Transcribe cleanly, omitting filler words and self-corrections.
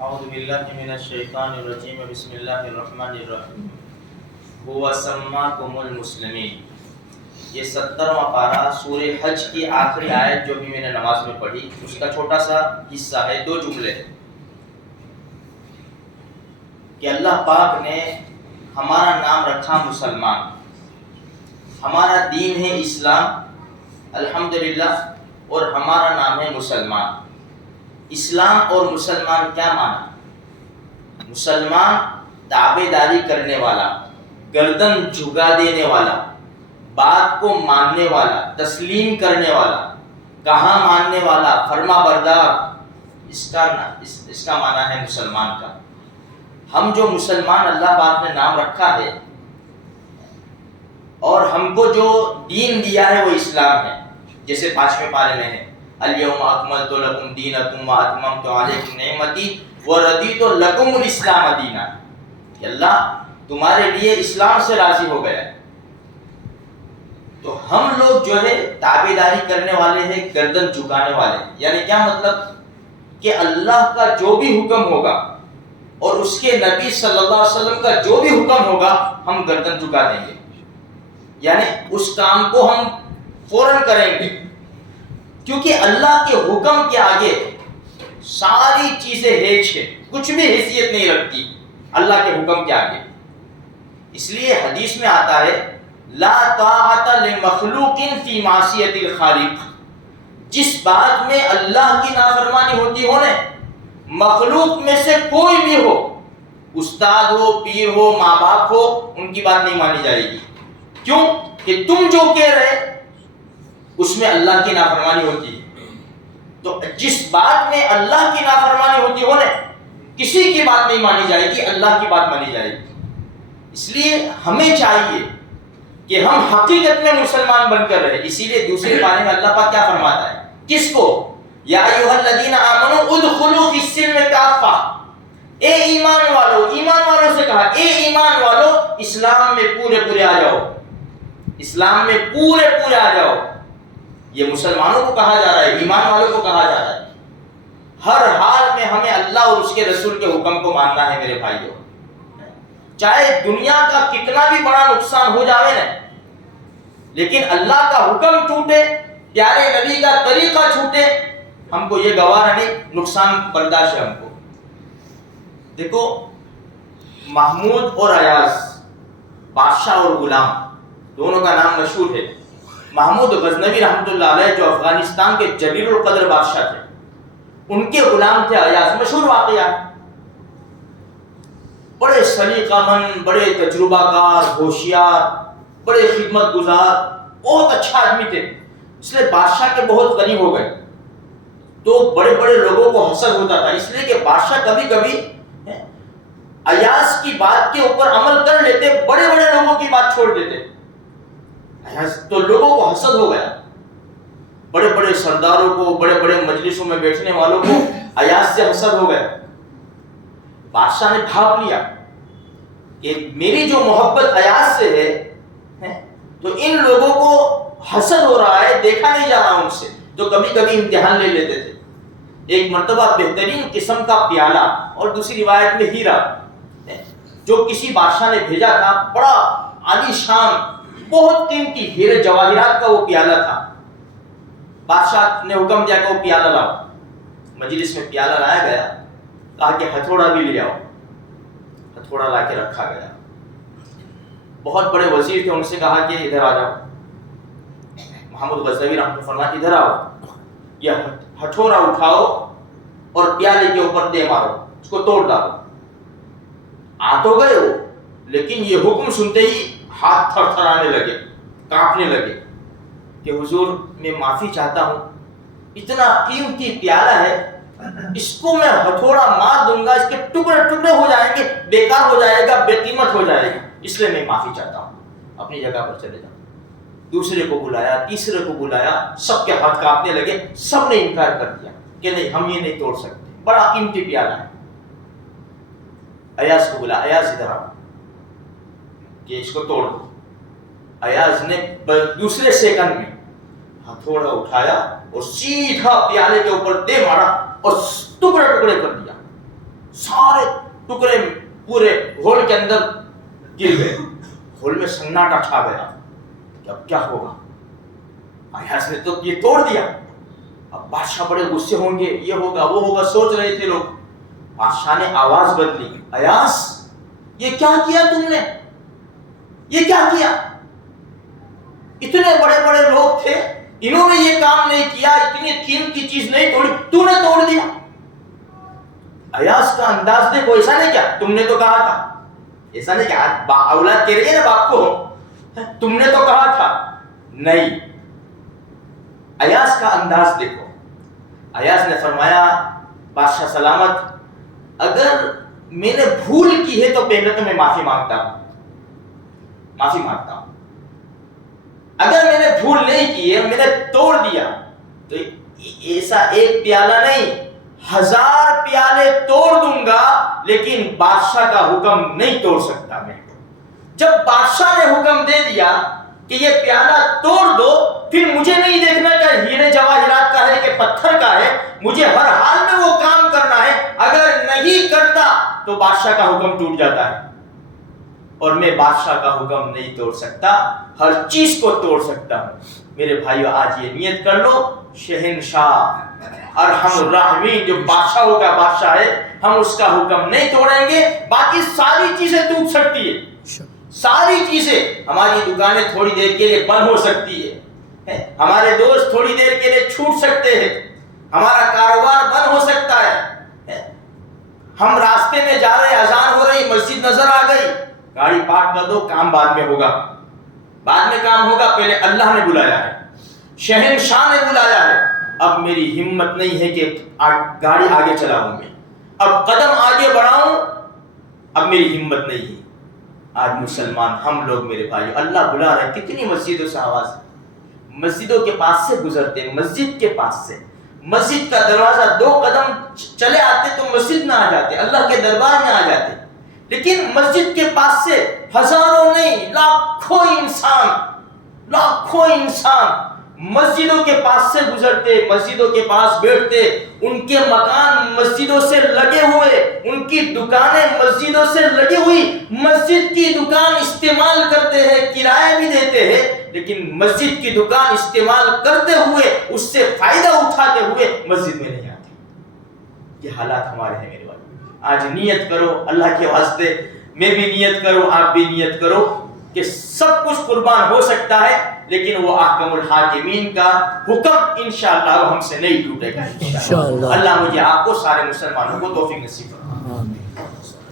اعوذ باللہ من الشیطان الرجیم بسم اللہ الرحمن الرحیم هو سماکم المسلمین. یہ 70واں پارہ سورہ حج کی آخری آیت جو بھی میں نے نماز میں پڑھی اس کا چھوٹا سا حصہ ہے، 2 جملے ہیں کہ اللہ پاک نے ہمارا نام رکھا مسلمان، ہمارا دین ہے اسلام الحمدللہ، اور ہمارا نام ہے مسلمان. اسلام اور مسلمان کیا معنی؟ مسلمان تابع داری کرنے والا، گردن جھکا دینے والا، بات کو ماننے والا، تسلیم کرنے والا، کہاں ماننے والا، فرما بردار، اس کا معنی ہے مسلمان کا. ہم جو مسلمان اللہ پاک نے نام رکھا ہے اور ہم کو جو دین دیا ہے وہ اسلام ہے. جیسے 5ویں پارے میں ہے الیوم اکملت لکم دینکم واتممت علیکم نعمتی ورضیت لکم الاسلام دینا. کہ اللہ تمہارے لیے اسلام سے راضی ہو گیا. تو ہم لوگ جو ہے تابع داری کرنے والے ہیں، گردن جھکانے والے. یعنی کیا مطلب؟ کہ اللہ کا جو بھی حکم ہوگا اور اس کے نبی صلی اللہ علیہ وسلم کا جو بھی حکم ہوگا ہم گردن جھکا دیں گے. یعنی اس کام کو ہم فوراً کریں گے، کیونکہ اللہ کے حکم کے آگے ساری چیزیں ہیچ ہے، کچھ بھی حیثیت نہیں رکھتی اللہ کے حکم کے آگے. اس لیے حدیث میں آتا ہے لا طاعت لمخلوق فی معصیت الخالق. جس بات میں اللہ کی نافرمانی ہوتی ہو نا، مخلوق میں سے کوئی بھی ہو، استاد ہو، پیر ہو، ماں باپ ہو، ان کی بات نہیں مانی جائے گی. کیوں؟ کہ تم جو کہہ رہے اس میں اللہ کی نافرمانی ہوتی ہے. تو جس بات میں اللہ کی نافرمانی ہوتی ہو نا، کسی کی بات نہیں مانی جائے گی، اللہ کی بات مانی جائے گی. اس لیے ہمیں چاہیے کہ ہم حقیقت میں مسلمان بن کر رہے. اسی لیے دوسرے پارے میں اللہ پاک کیا فرماتا ہے؟ کس کو؟ یا ایھا الذین آمنوا ادخلوا فی السلم کافہ. اے ایمان والو، ایمان والوں سے کہا اے ایمان والو اسلام میں پورے آ جاؤ، اسلام میں پورے آ جاؤ. یہ مسلمانوں کو کہا جا رہا ہے، ایمان والوں کو کہا جا رہا ہے. ہر حال میں ہمیں اللہ اور اس کے رسول کے حکم کو ماننا ہے میرے بھائیوں. چاہے دنیا کا کتنا بھی بڑا نقصان ہو جاوے نا، لیکن اللہ کا حکم ٹوٹے، پیارے نبی کا طریقہ چھوٹے، ہم کو یہ گوارا نہیں، نقصان برداشت ہے ہم کو. دیکھو محمود اور ایاز، بادشاہ اور غلام، دونوں کا نام مشہور ہے. محمود غزنوی رحمۃ اللہ علیہ جو افغانستان کے جلیل القدر بادشاہ تھے، ان کے غلام تھے ایاز. مشہور واقعہ، بڑے سلیقہ مند، بڑے تجربہ کار، ہوشیار، بڑے خدمت گزار، بہت اچھا آدمی تھے. اس لیے بادشاہ کے بہت قریب ہو گئے تو بڑے لوگوں کو حسد ہوتا تھا. اس لیے کہ بادشاہ کبھی کبھی ایاز کی بات کے اوپر عمل کر لیتے، بڑے لوگوں کی بات چھوڑ دیتے. تو لوگوں کو حسد ہو گیا، بڑے سرداروں کو، بڑے مجلسوں میں بیٹھنے والوں کو ایاز سے حسد ہو گیا. بادشاہ نے بھاپ لیا کہ میری جو محبت ایاز سے ہے تو ان لوگوں کو حسد ہو رہا ہے، دیکھا نہیں جا رہا ان سے. تو کبھی امتحان لے لیتے تھے. ایک مرتبہ بہترین قسم کا پیالہ اور دوسری روایت میں ہیرا جو کسی بادشاہ نے بھیجا تھا، بڑا عالی شان، بہت قیمتی ہیرے جواہرات کا وہ پیالہ تھا. بادشاہ نے حکم دیا کہ وہ پیالہ لاؤ. مجلس میں پیالہ لایا گیا، کہا کہ ہتھوڑا بھی لے آؤ. ہتھوڑا لا کے رکھا گیا. بہت بڑے وزیر تھے، ان سے کہا کہ ادھر آ جاؤ. محمود غزنوی رحمۃ اللہ فرمایا ادھر آؤ، یہ ہتھوڑا اٹھاؤ اور پیالے کے اوپر دے مارو، اس کو توڑ ڈالو. آ تو گئے وہ، لیکن یہ حکم سنتے ہی ہاتھ تھرتھرانے لگے، کانپنے لگے کہ حضور میں معافی چاہتا ہوں، اتنا قیمتی پیالہ ہے، اس کو میں ہتھوڑا مار دوں گا، اس کے ٹکڑے ہو جائیں گے، بیکار ہو جائے گا، بے قیمت ہو جائے گا، اس لیے میں معافی چاہتا ہوں، اپنی جگہ پر چلے جاؤ. دوسرے کو بلایا، تیسرے کو بلایا، سب کے ہاتھ کانپنے لگے. سب نے انکار کر دیا کہ نہیں، ہم یہ نہیں توڑ سکتے، بڑا قیمتی پیالہ ہے. ایاز کو بلا، ایاز ادھر آؤ کہ اس کو توڑ دو. ایاز نے دوسرے سیکنڈ میں ہتھوڑا اٹھایا اور سیدھا پیالے کے اوپر دے مارا اور ٹکڑے کر دیا. سارے ٹکڑے پورے ہول کے اندر گر گئے. ہول میں سناٹا چھا گیا کہ اب کیا ہوگا. ایاز نے تو یہ توڑ دیا. اب بادشاہ بڑے غصے ہوں گے, یہ ہوگا وہ ہوگا, سوچ رہے تھے لوگ. بادشاہ نے آواز بدلی, ایاز یہ کیا کیا تم نے, یہ کیا کیا؟ اتنے بڑے بڑے لوگ تھے, انہوں نے یہ کام نہیں کیا, اتنی قیمتی چیز نہیں توڑی, تو نے توڑ دیا. ایاز کا انداز دیکھو, ایسا نہیں کیا تم نے تو کہا تھا, ایسا نہیں کیا اولاد کہہ رہی ہے نا باپ کو, تم نے تو کہا تھا. نہیں, ایاز کا انداز دیکھو. ایاز نے فرمایا بادشاہ سلامت, اگر میں نے بھول کی ہے تو پہلے تو میں معافی مانگتا ہوں, معافی مانگتا ہوں. اگر میں نے بھول نہیں کی ہے, میں نے توڑ دیا, تو ایسا ایک پیالہ نہیں 1000 پیالے توڑ دوں گا, لیکن بادشاہ کا حکم نہیں توڑ سکتا میں. جب بادشاہ نے حکم دے دیا کہ یہ پیالہ توڑ دو, پھر مجھے نہیں دیکھنا کہ ہیرے جواہرات کا ہے کہ پتھر کا ہے, مجھے ہر حال میں وہ کام کرنا ہے. اگر نہیں کرتا تو بادشاہ کا حکم ٹوٹ جاتا ہے, اور میں بادشاہ کا حکم نہیں توڑ سکتا, ہر چیز کو توڑ سکتا ہوں. میرے بھائیو, آج یہ نیت کر لو, شہنشاہ ارحم الراحمین جو بادشاہوں کا بادشاہ ہے, ہم اس کا حکم نہیں توڑیں گے. باقی ساری چیزیں ٹوٹ سکتی ہے, ساری چیزیں. ہماری دکانیں تھوڑی دیر کے لیے بند ہو سکتی ہے, ہمارے دوست تھوڑی دیر کے لیے چھوٹ سکتے ہیں, ہمارا کاروبار بند ہو سکتا ہے, ہم راستے میں جا رہے, اذان ہو رہی, مسجد نظر آ گئی, گاڑی پارک کر دو, کام بعد میں ہوگا, بعد میں کام ہوگا, پہلے اللہ نے بلایا ہے, شہنشاہ نے بلایا ہے. اب میری ہمت نہیں ہے کہ گاڑی آگے چلاؤں میں, اب قدم آگے بڑھاؤں, اب میری ہمت نہیں ہے. آج مسلمان ہم لوگ میرے بھائی, اللہ بلا رہا ہے, کتنی مسجدوں سے آواز, مسجدوں کے پاس سے گزرتے, مسجد کے پاس سے, مسجد کا دروازہ 2 قدم چلے آتے تو مسجد میں آ جاتے, اللہ کے دربار میں آ جاتے. لیکن مسجد کے پاس سے ہزاروں نہیں, لاکھوں انسان مسجدوں کے پاس سے گزرتے, مسجدوں کے پاس بیٹھتے, ان کے مکان مسجدوں سے لگے ہوئے, ان کی دکانیں مسجدوں سے لگی ہوئی, مسجد کی دکان استعمال کرتے ہیں, کرایہ بھی دیتے ہیں, لیکن مسجد کی دکان استعمال کرتے ہوئے, اس سے فائدہ اٹھاتے ہوئے مسجد میں نہیں آتے. یہ حالات ہمارے ہیں میرے بھائی. آج نیت کرو اللہ کے واسطے, میں بھی نیت کروں, آپ بھی نیت کرو کہ سب کچھ قربان ہو سکتا ہے, لیکن وہ احکم الحاکمین کا حکم انشاءاللہ ہم سے نہیں ٹوٹے گا. انشاءاللہ اللہ مجھے آپ کو سارے مسلمانوں کو توفیق نصیب فرمائے.